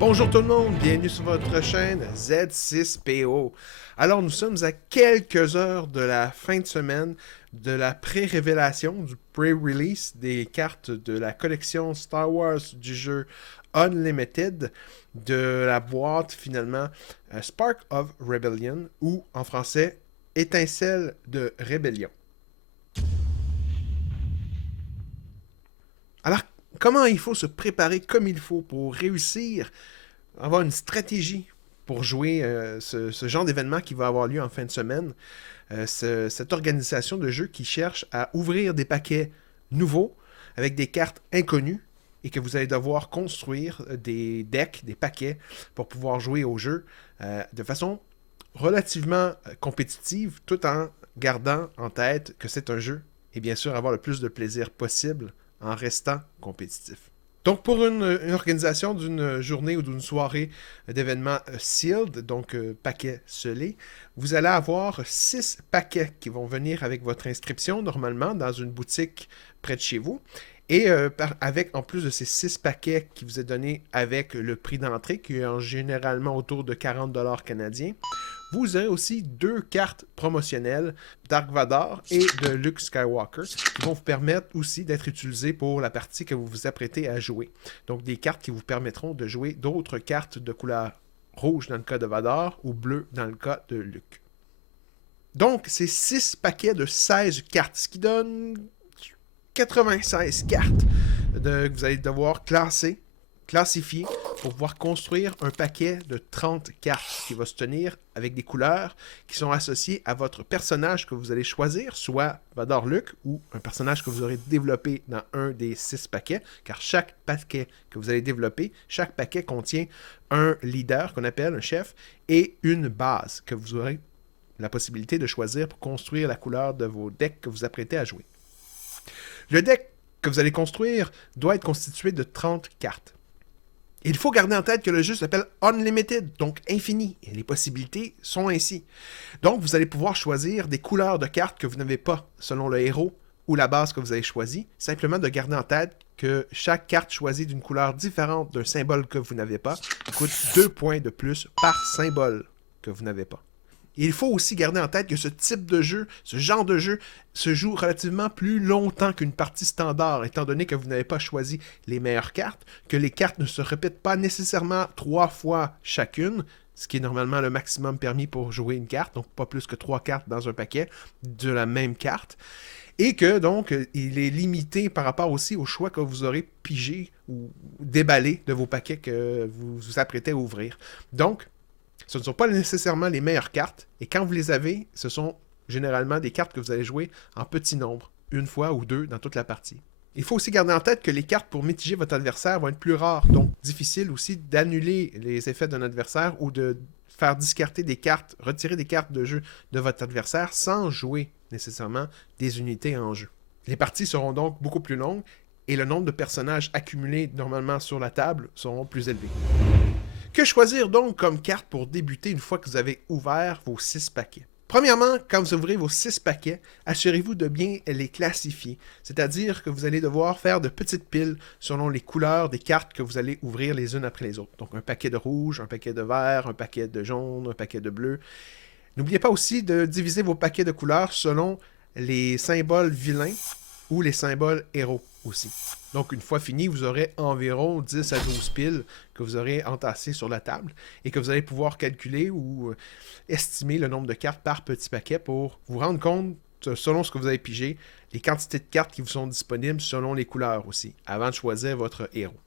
Bonjour tout le monde, bienvenue sur votre chaîne Z6PO. Alors nous sommes à quelques heures de la fin de semaine de la pré-révélation, du pré-release des cartes de la collection Star Wars du jeu Unlimited, de la boîte finalement Spark of Rebellion ou en français Étincelle de Rébellion. Alors comment il faut se préparer comme il faut pour réussir avoir une stratégie pour jouer ce genre d'événement qui va avoir lieu en fin de semaine. Cette organisation de jeu qui cherche à ouvrir des paquets nouveaux avec des cartes inconnues et que vous allez devoir construire des decks, des paquets pour pouvoir jouer au jeu de façon relativement compétitive tout en gardant en tête que c'est un jeu et bien sûr avoir le plus de plaisir possible en restant compétitif. Donc, pour une organisation d'une journée ou d'une soirée d'événements sealed, donc paquets scellés, vous allez avoir 6 paquets qui vont venir avec votre inscription normalement dans une boutique près de chez vous. Et avec, en plus de ces 6 paquets qui vous est donné avec le prix d'entrée, qui est généralement autour de 40$ canadiens, vous aurez aussi 2 cartes promotionnelles Dark Vador et de Luke Skywalker qui vont vous permettre aussi d'être utilisées pour la partie que vous vous apprêtez à jouer. Donc des cartes qui vous permettront de jouer d'autres cartes de couleur rouge dans le cas de Vador ou bleu dans le cas de Luke. Donc c'est 6 paquets de 16 cartes, ce qui donne 96 cartes que vous allez devoir classifier pour pouvoir construire un paquet de 30 cartes qui va se tenir avec des couleurs qui sont associées à votre personnage que vous allez choisir, soit Vador Luke ou un personnage que vous aurez développé dans un des 6 paquets, car chaque paquet que vous allez développer, chaque paquet contient un leader qu'on appelle un chef et une base que vous aurez la possibilité de choisir pour construire la couleur de vos decks que vous apprêtez à jouer. Le deck que vous allez construire doit être constitué de 30 cartes. Il faut garder en tête que le jeu s'appelle Unlimited, donc infini, et les possibilités sont ainsi. Donc, vous allez pouvoir choisir des couleurs de cartes que vous n'avez pas selon le héros ou la base que vous avez choisi. Simplement de garder en tête que chaque carte choisie d'une couleur différente d'un symbole que vous n'avez pas coûte 2 points de plus par symbole que vous n'avez pas. Et il faut aussi garder en tête que ce type de jeu, ce genre de jeu, se joue relativement plus longtemps qu'une partie standard, étant donné que vous n'avez pas choisi les meilleures cartes, que les cartes ne se répètent pas nécessairement 3 fois chacune, ce qui est normalement le maximum permis pour jouer une carte, donc pas plus que 3 cartes dans un paquet de la même carte, et que donc il est limité par rapport aussi au choix que vous aurez pigé ou déballé de vos paquets que vous vous apprêtez à ouvrir. Donc, ce ne sont pas nécessairement les meilleures cartes, et quand vous les avez, ce sont généralement des cartes que vous allez jouer en petit nombre, une fois ou deux dans toute la partie. Il faut aussi garder en tête que les cartes pour mitiger votre adversaire vont être plus rares, donc difficile aussi d'annuler les effets d'un adversaire ou de faire discarter des cartes, retirer des cartes de jeu de votre adversaire sans jouer nécessairement des unités en jeu. Les parties seront donc beaucoup plus longues et le nombre de personnages accumulés normalement sur la table seront plus élevés. Que choisir donc comme carte pour débuter une fois que vous avez ouvert vos 6 paquets? Premièrement, quand vous ouvrez vos 6 paquets, assurez-vous de bien les classifier, c'est-à-dire que vous allez devoir faire de petites piles selon les couleurs des cartes que vous allez ouvrir les unes après les autres. Donc un paquet de rouge, un paquet de vert, un paquet de jaune, un paquet de bleu. N'oubliez pas aussi de diviser vos paquets de couleurs selon les symboles vilains ou les symboles héros aussi. Donc, une fois fini, vous aurez environ 10 à 12 piles que vous aurez entassées sur la table et que vous allez pouvoir calculer ou estimer le nombre de cartes par petit paquet pour vous rendre compte, selon ce que vous avez pigé, les quantités de cartes qui vous sont disponibles selon les couleurs aussi, avant de choisir votre héros.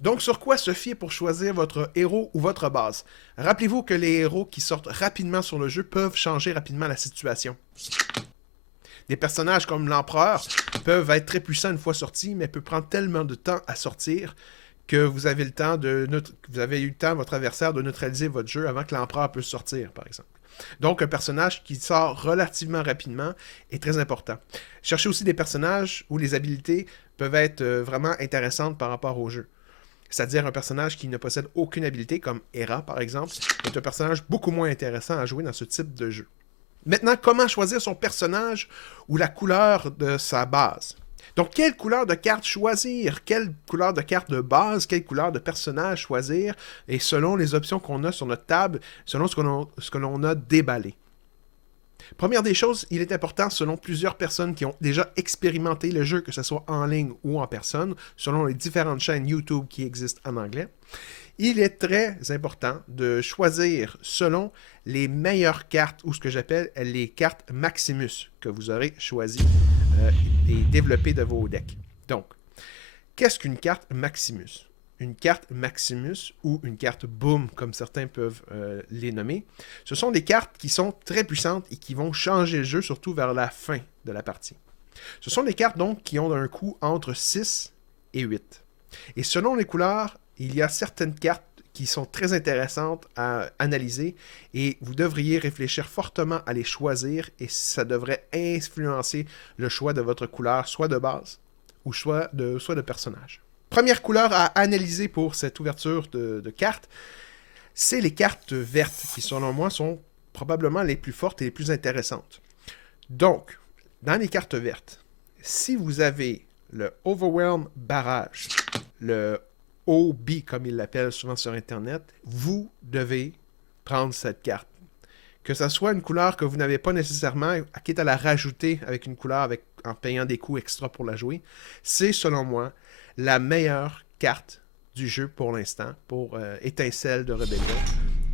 Donc, sur quoi se fier pour choisir votre héros ou votre base? Rappelez-vous que les héros qui sortent rapidement sur le jeu peuvent changer rapidement la situation. Des personnages comme l'Empereur peuvent être très puissants une fois sortis, mais peut prendre tellement de temps à sortir que vous avez eu le temps, votre adversaire, de neutraliser votre jeu avant que l'Empereur puisse sortir, par exemple. Donc, un personnage qui sort relativement rapidement est très important. Cherchez aussi des personnages où les habilités peuvent être vraiment intéressantes par rapport au jeu. C'est-à-dire un personnage qui ne possède aucune habilité, comme Hera, par exemple, est un personnage beaucoup moins intéressant à jouer dans ce type de jeu. Maintenant, comment choisir son personnage ou la couleur de sa base? Donc, quelle couleur de carte choisir? Quelle couleur de carte de base? Quelle couleur de personnage choisir? Et selon les options qu'on a sur notre table, selon ce que l'on a déballé. Première des choses, il est important, selon plusieurs personnes qui ont déjà expérimenté le jeu, que ce soit en ligne ou en personne, selon les différentes chaînes YouTube qui existent en anglais, il est très important de choisir selon les meilleures cartes, ou ce que j'appelle les cartes Maximus, que vous aurez choisies et développées de vos decks. Donc, qu'est-ce qu'une carte Maximus? Une carte Maximus ou une carte Boom, comme certains peuvent les nommer, ce sont des cartes qui sont très puissantes et qui vont changer le jeu, surtout vers la fin de la partie. Ce sont des cartes donc qui ont un coût entre 6 et 8. Et selon les couleurs, il y a certaines cartes qui sont très intéressantes à analyser et vous devriez réfléchir fortement à les choisir et ça devrait influencer le choix de votre couleur, soit de base ou soit de personnage. Première couleur à analyser pour cette ouverture de cartes, c'est les cartes vertes qui, selon moi, sont probablement les plus fortes et les plus intéressantes. Donc, dans les cartes vertes, si vous avez le Overwhelm Barrage, le OB, comme ils l'appellent souvent sur Internet, vous devez prendre cette carte. Que ce soit une couleur que vous n'avez pas nécessairement, quitte à la rajouter avec une couleur en payant des coûts extra pour la jouer, c'est selon moi la meilleure carte du jeu pour l'instant, pour Étincelle de Rébellion.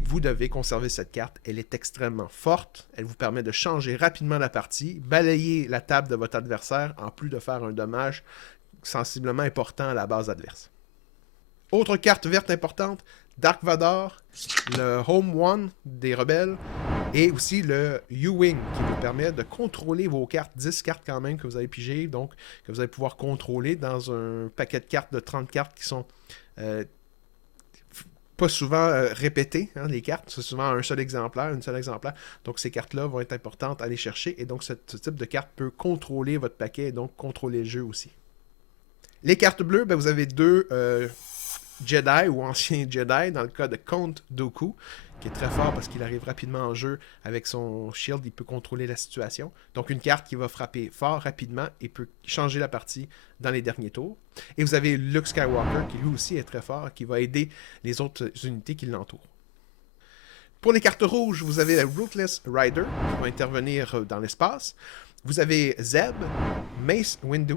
Vous devez conserver cette carte, elle est extrêmement forte, elle vous permet de changer rapidement la partie, balayer la table de votre adversaire, en plus de faire un dommage sensiblement important à la base adverse. Autre carte verte importante, Dark Vador, le Home One des rebelles, et aussi le U-Wing qui vous permet de contrôler vos cartes, 10 cartes quand même que vous avez pigées, donc que vous allez pouvoir contrôler dans un paquet de cartes de 30 cartes qui sont pas souvent répétées, hein, les cartes, c'est souvent un seul exemplaire, une seule exemplaire, donc ces cartes-là vont être importantes à aller chercher, et donc ce type de carte peut contrôler votre paquet et donc contrôler le jeu aussi. Les cartes bleues, ben, vous avez deux Jedi ou anciens Jedi, dans le cas de Count Dooku, qui est très fort parce qu'il arrive rapidement en jeu avec son shield, il peut contrôler la situation. Donc une carte qui va frapper fort rapidement et peut changer la partie dans les derniers tours. Et vous avez Luke Skywalker qui lui aussi est très fort, qui va aider les autres unités qui l'entourent. Pour les cartes rouges, vous avez la Ruthless Rider qui va intervenir dans l'espace. Vous avez Zeb, Mace Windu,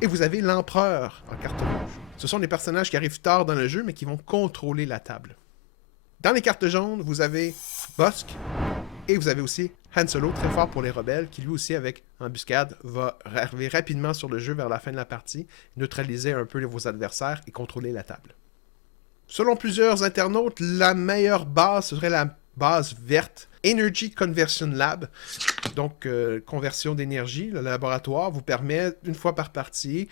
et vous avez l'Empereur en carte rouge. Ce sont des personnages qui arrivent tard dans le jeu, mais qui vont contrôler la table. Dans les cartes jaunes, vous avez Bossk, et vous avez aussi Han Solo, très fort pour les rebelles, qui lui aussi, avec Embuscade, va arriver rapidement sur le jeu vers la fin de la partie, neutraliser un peu vos adversaires et contrôler la table. Selon plusieurs internautes, la meilleure base serait la base verte, Energy Conversion Lab, donc conversion d'énergie. Le laboratoire vous permet, une fois par partie,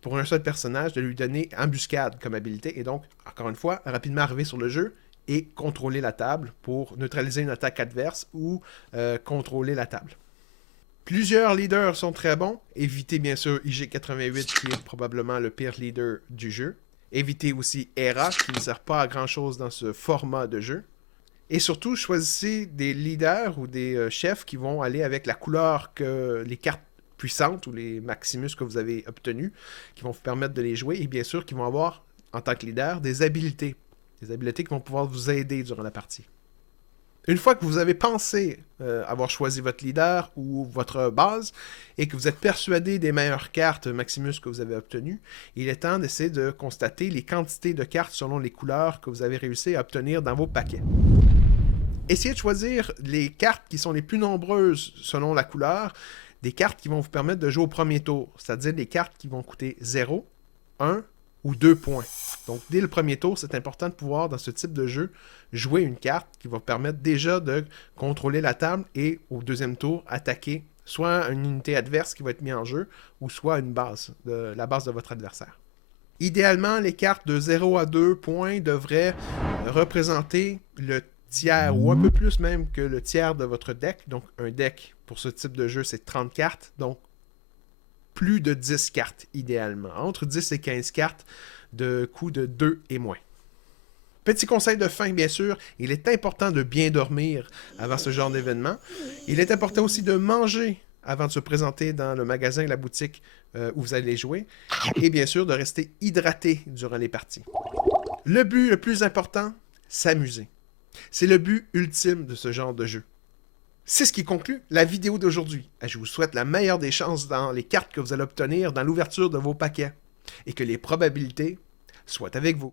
pour un seul personnage, de lui donner Embuscade comme habilité, et donc, encore une fois, rapidement arriver sur le jeu et contrôler la table pour neutraliser une attaque adverse ou contrôler la table. Plusieurs leaders sont très bons. Évitez bien sûr IG-88 qui est probablement le pire leader du jeu. Évitez aussi Hera qui ne sert pas à grand chose dans ce format de jeu. Et surtout, choisissez des leaders ou des chefs qui vont aller avec la couleur que les cartes puissantes ou les Maximus que vous avez obtenus, qui vont vous permettre de les jouer et bien sûr qui vont avoir, en tant que leader, des habilités. Des habilités qui vont pouvoir vous aider durant la partie. Une fois que vous avez pensé avoir choisi votre leader ou votre base et que vous êtes persuadé des meilleures cartes Maximus que vous avez obtenues, il est temps d'essayer de constater les quantités de cartes selon les couleurs que vous avez réussi à obtenir dans vos paquets. Essayez de choisir les cartes qui sont les plus nombreuses selon la couleur, des cartes qui vont vous permettre de jouer au premier tour, c'est-à-dire des cartes qui vont coûter 0, 1 ou 2 points. Donc, dès le premier tour, c'est important de pouvoir, dans ce type de jeu, jouer une carte qui va vous permettre déjà de contrôler la table et, au deuxième tour, attaquer soit une unité adverse qui va être mise en jeu ou soit une base, la base de votre adversaire. Idéalement, les cartes de 0 à 2 points devraient représenter le tiers ou un peu plus même que le tiers de votre deck. Donc, un deck pour ce type de jeu, c'est 30 cartes. Donc, plus de 10 cartes idéalement. Entre 10 et 15 cartes de coût de 2 et moins. Petit conseil de fin, bien sûr, il est important de bien dormir avant ce genre d'événement. Il est important aussi de manger avant de se présenter dans le magasin, la boutique où vous allez jouer. Et bien sûr, de rester hydraté durant les parties. Le but le plus important, s'amuser. C'est le but ultime de ce genre de jeu. C'est ce qui conclut la vidéo d'aujourd'hui. Je vous souhaite la meilleure des chances dans les cartes que vous allez obtenir dans l'ouverture de vos paquets. Et que les probabilités soient avec vous.